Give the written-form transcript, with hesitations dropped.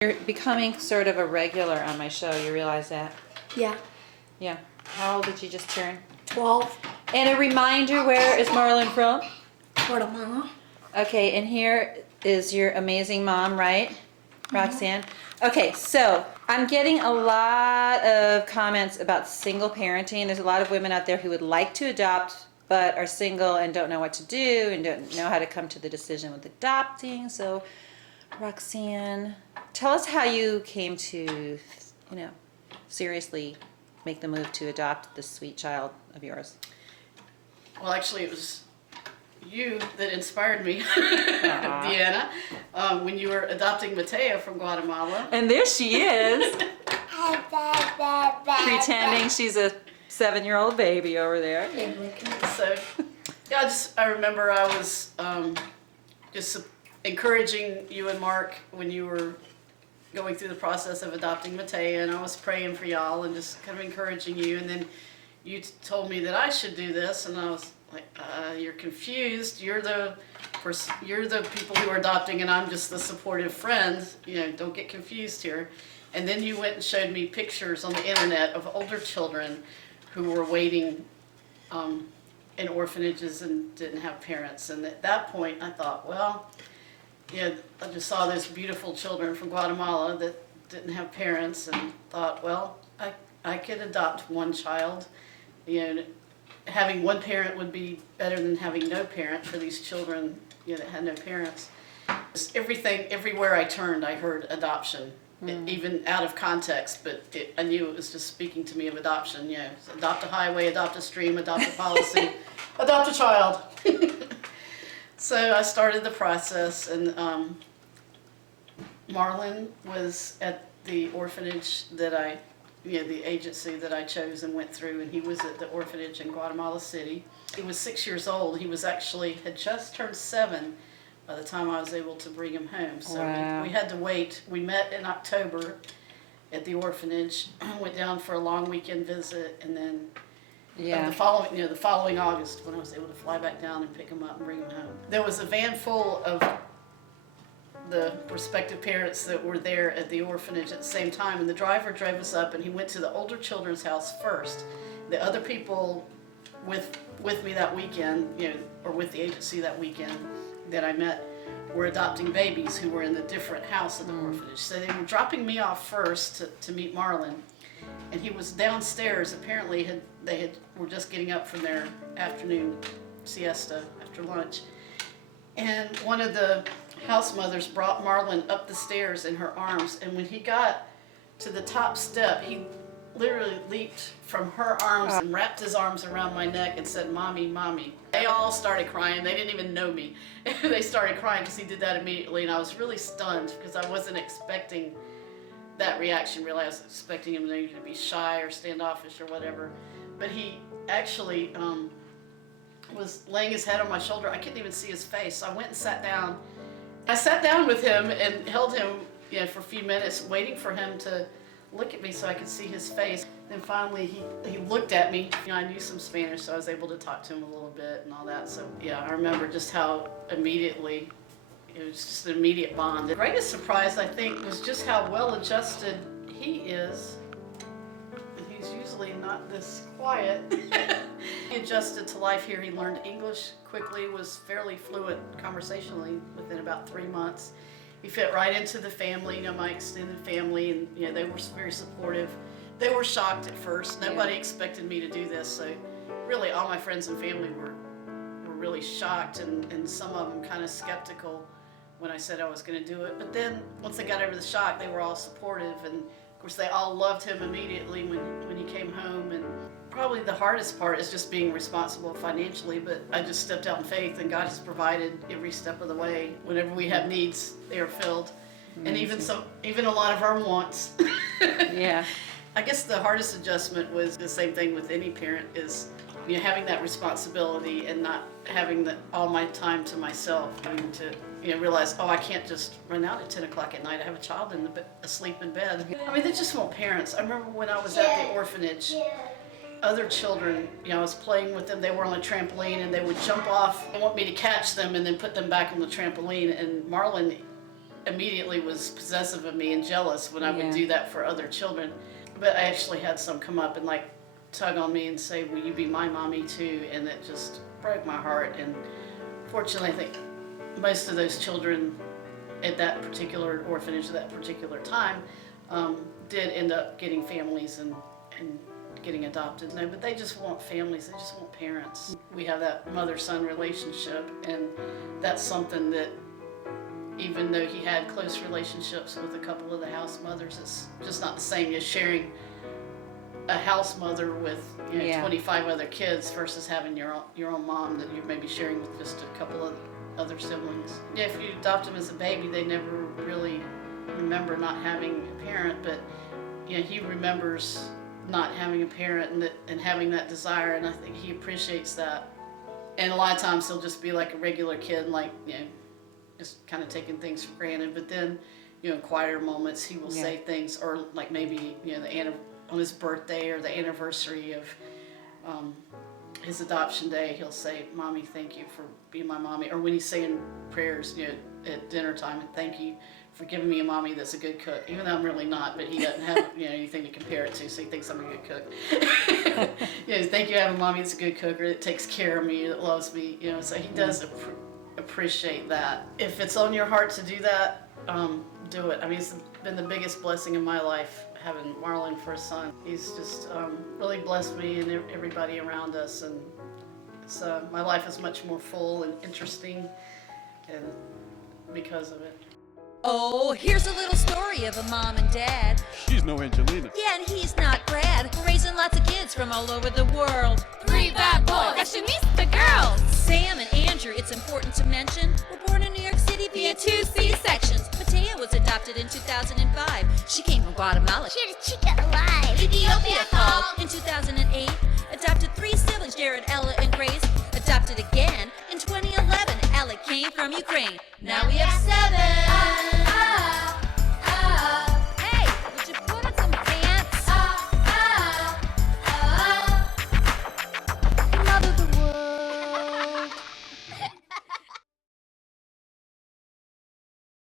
You're becoming sort of a regular on my show. You realize that? Yeah. Yeah. How old did you just turn? 12. And a reminder, where is Marlon from? Guatemala. Okay, and here is your amazing mom, right? Roxanne? Okay, so I'm getting a lot of comments about single parenting. There's a lot of women out there who would like to adopt but are single and don't know what to do and don't know how to come to the decision with adopting. So, Roxanne, tell us how you came to, seriously make the move to adopt this sweet child of yours. Well, actually, it was you that inspired me, Deanna, when you were adopting Mateo from Guatemala. And there she is, pretending she's a 7-year-old baby over there. So, yeah, I remember I was just encouraging you and Mark when you were going through the process of adopting Mateo, and I was praying for y'all and just kind of encouraging you. And then you told me that I should do this, and I was like, "You're confused. You're the people who are adopting, and I'm just the supportive friend. Don't get confused here." And then you went and showed me pictures on the internet of older children who were waiting in orphanages and didn't have parents. And at that point, I thought, well, I just saw those beautiful children from Guatemala that didn't have parents, and thought, well, I could adopt one child. Having one parent would be better than having no parent for these children that had no parents. Everywhere I turned, I heard adoption, even out of context, but I knew it was just speaking to me of adoption. Adopt a highway, adopt a stream, adopt a policy, adopt a child. So I started the process, and Marlon was at the orphanage that the agency that I chose and went through, and he was at the orphanage in Guatemala City. He was 6 years old. He had just turned 7 by the time I was able to bring him home. So wow. we had to wait. We met in October at the orphanage, went down for a long weekend visit, and then the following August, when I was able to fly back down and pick him up and bring him home. There was a van full of the prospective parents that were there at the orphanage at the same time, and the driver drove us up, and he went to the older children's house first. The other people with me that weekend, or with the agency that weekend that I met, were adopting babies who were in the different house at the orphanage. So they were dropping me off first to meet Marlon, and he was downstairs. Apparently they were just getting up from their afternoon siesta after lunch, and one of the house mothers brought Marlon up the stairs in her arms, and when he got to the top step, he literally leaped from her arms and wrapped his arms around my neck and said, "Mommy, Mommy." They all started crying. They didn't even know me. They started crying because he did that immediately, and I was really stunned because I wasn't expecting that reaction. Really, I was expecting him maybe to be shy or standoffish or whatever, but he actually was laying his head on my shoulder. I couldn't even see his face, so I went and sat down. I sat down with him and held him for a few minutes, waiting for him to look at me so I could see his face. Then finally he looked at me. I knew some Spanish, so I was able to talk to him a little bit and all that. So I remember just how immediately, it was just an immediate bond. The greatest surprise, I think, was just how well adjusted he is. He's usually not this quiet. He adjusted to life here. He learned English quickly, was fairly fluent conversationally within about 3 months. He fit right into the family, my extended family, and they were very supportive. They were shocked at first. Nobody expected me to do this, so really all my friends and family were really shocked, and some of them kind of skeptical when I said I was going to do it. But then once they got over the shock, they were all supportive, and of course they all loved him immediately when he came home. And probably the hardest part is just being responsible financially, but I just stepped out in faith, and God has provided every step of the way. Whenever we have needs, they are filled. Amazing. And even a lot of our wants. Yeah. I guess the hardest adjustment was the same thing with any parent, is having that responsibility and not having all my time to myself, having to realize, I can't just run out at 10 o'clock at night. I have a child asleep in bed. I mean, they just want parents. I remember when I was at the orphanage, other children, I was playing with them. They were on a trampoline, and they would jump off and want me to catch them and then put them back on the trampoline. And Marlon, immediately was possessive of me and jealous when I Yeah. would do that for other children. But I actually had some come up and like tug on me and say, will you be my mommy too? And it just broke my heart. And fortunately, I think most of those children at that particular orphanage at that particular time did end up getting families and getting adopted. No, but they just want families, they just want parents. We have that mother-son relationship, and that's something that even though he had close relationships with a couple of the house mothers, it's just not the same as sharing a house mother with 25 other kids versus having your own mom that you're maybe sharing with just a couple of other siblings. Yeah, if you adopt them as a baby, they never really remember not having a parent, but he remembers not having a parent and having that desire, and I think he appreciates that. And a lot of times he'll just be like a regular kid, like, just kind of taking things for granted. But then, in quieter moments, he will say things, or like maybe, on his birthday or the anniversary of his adoption day, he'll say, Mommy, thank you for being my mommy. Or when he's saying prayers, at dinner time, and thank you for giving me a mommy that's a good cook. Even though I'm really not, but he doesn't have anything to compare it to, so he thinks I'm a good cook. Thank you for having a mommy that's a good cook, or that takes care of me, that loves me. So he does appreciate that. If it's on your heart to do that, do it. I mean, it's been the biggest blessing in my life, having Marlon for a son. He's just really blessed me and everybody around us, and so my life is much more full and interesting, and because of it. Oh, here's a little story of a mom and dad. She's no Angelina. Yeah, and he's not Brad. We're raising lots of kids from all over the world. 3 bad boys. That's Shanice, the girls. Sam and Andrew, it's important to mention, were born in New York City via 2 C-sections. Matea was adopted in 2005. She came from Guatemala. She's chica alive. Ethiopia called in 2008. Adopted 3 siblings, Jared, Ella, and Grace. Adopted again in 2011. Ella came from Ukraine. Now we have 7.